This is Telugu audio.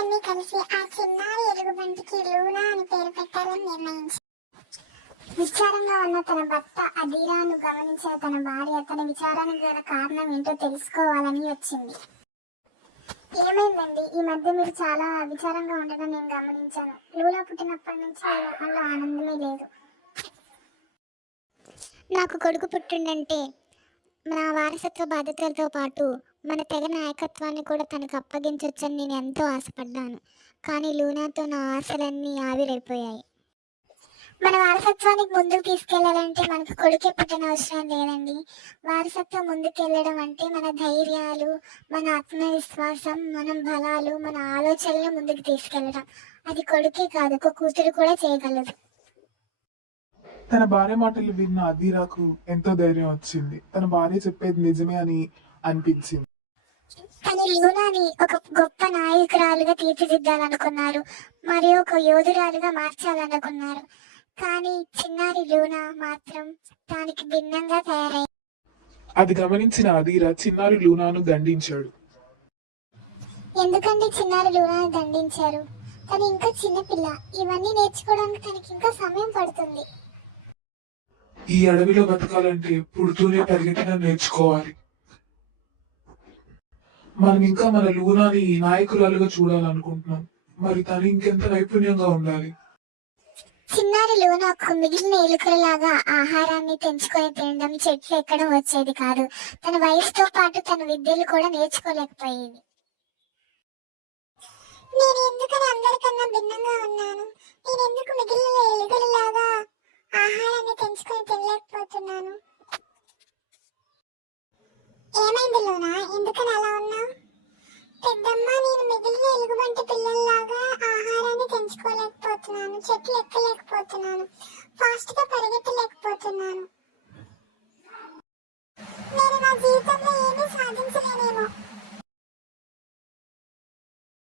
పిల్లలన్నీ కలిసి ఆ చిన్నారి ఎలుగుబంటికి లూనా అని పేరు పెట్టాలని నిర్ణయించారు. విచారంగా ఉన్న తన భర్త అధీరాను గమనించిన తన భార్య తన విచారానికి గల కారణం ఏంటో తెలుసుకోవాలని వచ్చింది. ఏమైందండి, ఈ మధ్య మీరు చాలా విచారంగా ఉండడం నేను గమనించాను. లూలా పుట్టినప్పటి నుంచి మీ మొహంలో ఆనందమే లేదు. నాకు కొడుకు పుట్టిండంటే నా వారసత్వ బాధ్యతలతో పాటు మన తెగ నాయకత్వాన్ని కూడా తనకు అప్పగించొచ్చని నేను ఎంతో ఆశపడ్డాను. కానీ లూనాతో నా ఆశలన్నీ ఆవిరైపోయాయి. మన వారసత్వానికి ముందుకు తీసుకెళ్లాలంటే మనకు కొడుకే పుట్టిన అవసరం లేదండి. వారసత్వం ముందుకెళ్ళడం అంటే మన ధైర్యాలు, మన ఆత్మవిశ్వాసం, మన బలాలు, మన ఆలోచనలు ముందుకు తీసుకెళ్లడం. అది కొడుకే కాదు, ఒక కూతురు కూడా చేయగలదు. తన భార్య మాటలు విన్న అధీరాకు ఎంతో ధైర్యం వచ్చింది. తన భార్య చెప్పేది నిజమే అని అనిపించింది. తను లూనాని ఒక గొప్ప నాయకురాలుగా తీర్చిదిద్దాలనుకున్నారు, మరియు ఒక యోధురాలుగా మార్చాలనుకున్నారు. కానీ చిన్నారి లూనా మాత్రం దానికి భిన్నంగా తయారైంది. అది గమనించిన అధీరా చిన్నారి లూనాను దండించాడు. ఎందుకంటే చిన్నారి లూనాని దండించారు? తను ఇంకా చిన్నపిల్ల, ఇవన్నీ నేర్చుకోవడానికి తనకి ఇంకా సమయం పడుతుంది. ఈ అడవిలో బతకాలంటే పుడుతూనే పరిగెత్తడం నేర్చుకోవాలి. మనం ఇంకా మన లూనాని నాయకురాలుగా చూడాలనుకుంటున్నాం. మరి తను ఇంకెంత నైపుణ్యంగా ఉండాలి. చిన్నారి లూనాకు మిగిలిన ఎలుకలలాగా ఆహారాన్ని తెంచుకొని తినడం, చెట్లు ఎక్కడం వచ్చేది కాదు. తన వయసుతో పాటు తన విద్యలు కూడా నేర్చుకోలేకపోయేది. నేను ఎందుకని అందరికన్నా భిన్నంగా ఉన్నాను? నేను ఎందుకు మిగిలిన ఎలుకలలాగా ఆహారాన్ని తెంచుకొని తినలేకపోతున్నాను? ఏమైంది లూనా, ఎందుకని అలా ఉన్నావు? పెద్దమ్మ, నేను మిగిలిన ఎలుగుబంటి పిల్లల్లాగా